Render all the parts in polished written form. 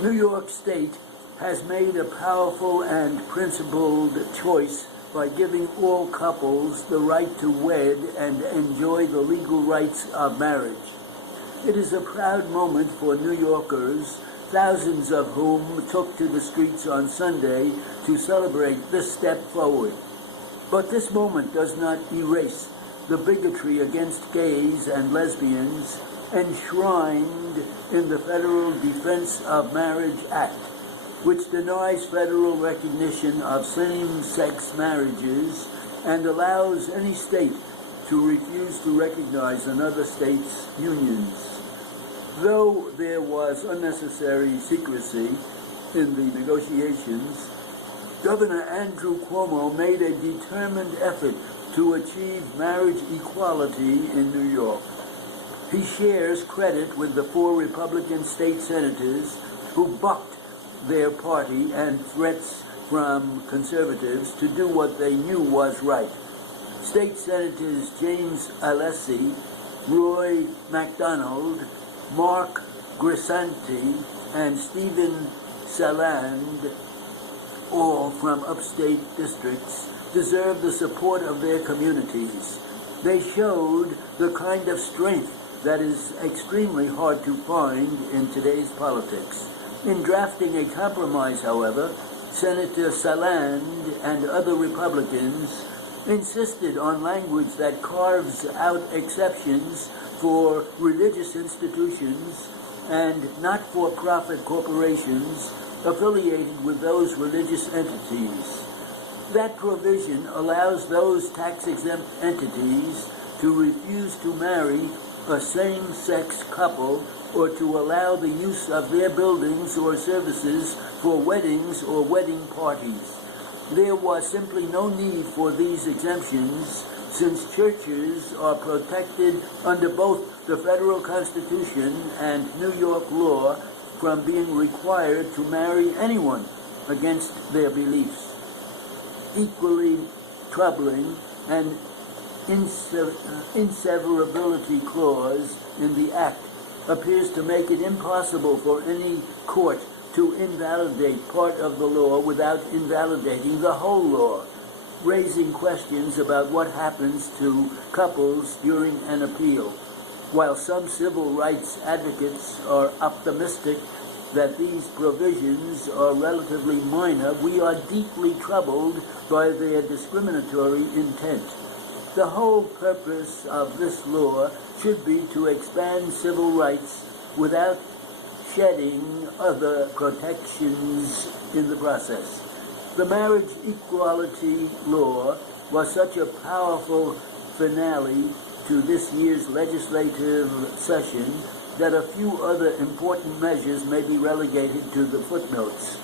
New York State has made a powerful and principled choice by giving all couples the right to wed and enjoy the legal rights of marriage. It is a proud moment for New Yorkers, thousands of whom took to the streets on Sunday to celebrate this step forward. But this moment does not erase the bigotry against gays and lesbians enshrined in the Federal Defense of Marriage Act, which denies federal recognition of same-sex marriages and allows any state to refuse to recognize another state's unions. Though there was unnecessary secrecy in the negotiations, Governor Andrew Cuomo made a determined effort to achieve marriage equality in New York. He shares credit with the 4 Republican state senators who bucked their party and threats from conservatives to do what they knew was right. State Senators James Alesi, Roy McDonald, Mark Grisanti, and Stephen Saland, all from upstate districts, deserve the support of their communities. They showed the kind of strength that is extremely hard to find in today's politics. In drafting a compromise, however, Senator Saland and other Republicans insisted on language that carves out exceptions for religious institutions and not-for-profit corporations affiliated with those religious entities. That provision allows those tax-exempt entities to refuse to marry a same-sex couple or to allow the use of their buildings or services for weddings or wedding parties. There was simply no need for these exemptions since churches are protected under both the federal Constitution and New York law from being required to marry anyone against their beliefs. Equally troubling, an inseverability clause in the Act appears to make it impossible for any court to invalidate part of the law without invalidating the whole law, raising questions about what happens to couples during an appeal. While some civil rights advocates are optimistic that these provisions are relatively minor, we are deeply troubled by their discriminatory intent. The whole purpose of this law should be to expand civil rights without shedding other protections in the process. The marriage equality law was such a powerful finale to this year's legislative session that a few other important measures may be relegated to the footnotes.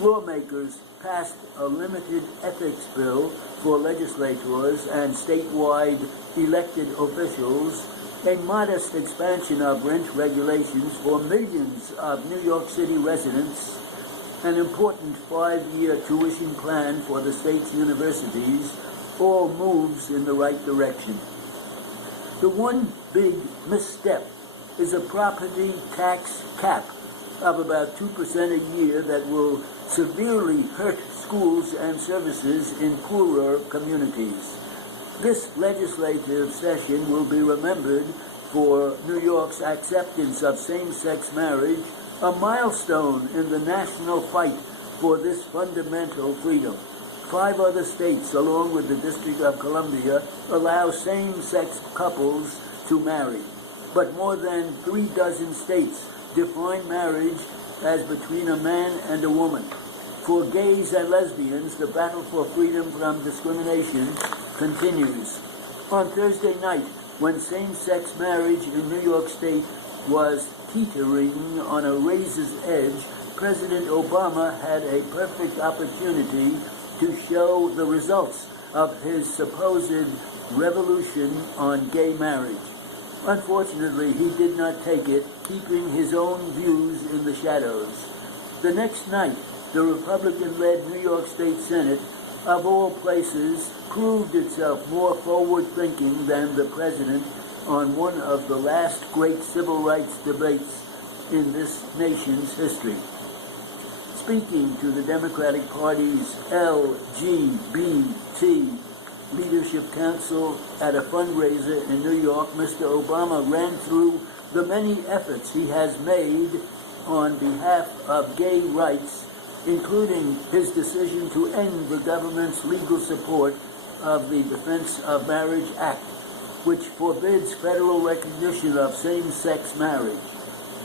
Lawmakers passed a limited ethics bill for legislators and statewide elected officials, a modest expansion of rent regulations for millions of New York City residents, an important 5-year tuition plan for the state's universities, all moves in the right direction. The one big misstep is a property tax cap of about 2% a year that will severely hurt schools and services in poorer communities. This legislative session will be remembered for New York's acceptance of same-sex marriage, a milestone in the national fight for this fundamental freedom. 5 other states, along with the District of Columbia, allow same-sex couples to marry. But more than 36 states define marriage as between a man and a woman. For gays and lesbians, the battle for freedom from discrimination continues. On Thursday night, when same-sex marriage in New York State was teetering on a razor's edge, President Obama had a perfect opportunity to show the results of his supposed revolution on gay marriage. Unfortunately, he did not take it, keeping his own views in the shadows. The next night, the Republican-led New York State Senate, of all places, proved itself more forward-thinking than the president on one of the last great civil rights debates in this nation's history. Speaking to the Democratic Party's LGBT Leadership Council at a fundraiser in New York, Mr. Obama ran through the many efforts he has made on behalf of gay rights, including his decision to end the government's legal support of the Defense of Marriage Act, which forbids federal recognition of same-sex marriage.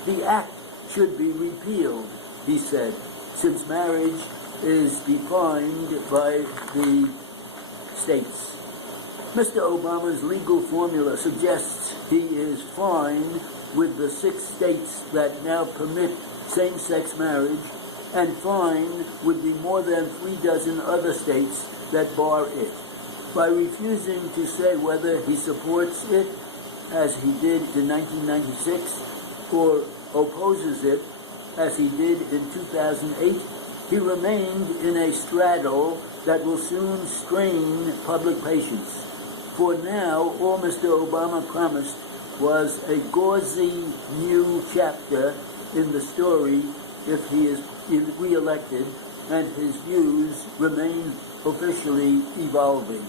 The act should be repealed, he said, since marriage is defined by the states. Mr. Obama's legal formula suggests he is fine with the 6 states that now permit same-sex marriage and fine with the more than 3 dozen other states that bar it. By refusing to say whether he supports it, as he did in 1996, or opposes it, as he did in 2008, he remained in a straddle that will soon strain public patience. For now, all Mr. Obama promised was a gauzy new chapter in the story if he is re-elected, and his views remain officially evolving.